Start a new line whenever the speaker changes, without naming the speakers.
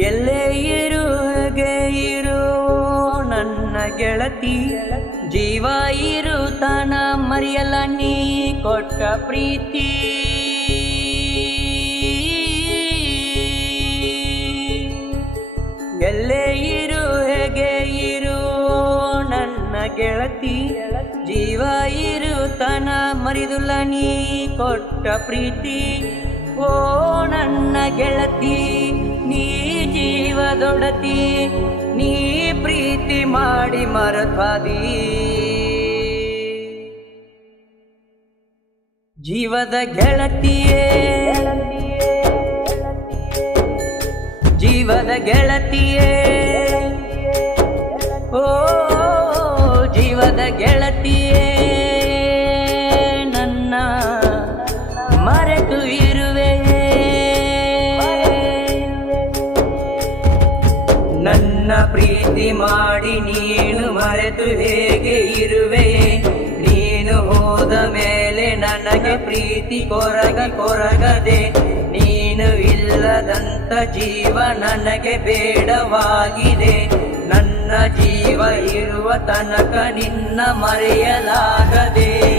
ಎಲ್ಲೇ ಇರು ನನ್ನ ಗೆಳತಿ. ಜೀವ ಇರುತನ ತನ ನೀ ಕೊಟ್ಟ ಪ್ರೀತಿ. ಎಲ್ಲೇ ಇರು, ಹೇಗೆ ಇರು, ನನ್ನ ಗೆಳತಿ. ಜೀವ ಇರುತನ ಮರಿದುಲ್ಲ ನೀ ಕೊಟ್ಟ ಪ್ರೀತಿ. ಓ, ನನ್ನ ಗೆಳತಿ. ಜೀವದೊಡತಿ ನೀ ಪ್ರೀತಿ ಮಾಡಿ ಮರತಾದಿ ಜೀವದ ಗೆಳತಿಯೇ ಜೀವದ ಗೆಳತಿಯೇ ನನ್ನ ಪ್ರೀತಿ ಮಾಡಿ ನೀನು ಮರೆತು ಹೇಗೆ ಇರುವೆ? ನೀನು ಹೋದ ಮೇಲೆ ನನಗೆ ಪ್ರೀತಿ ಕೊರಗ ಕೊರಗದೆ, ನೀನು ಇಲ್ಲದಂತ ಜೀವ ನನಗೆ ಬೇಡವಾಗಿದೆ. ನನ್ನ ಜೀವ ಇರುವ ತನಕ ನಿನ್ನ ಮರೆಯಲಾಗದೆ.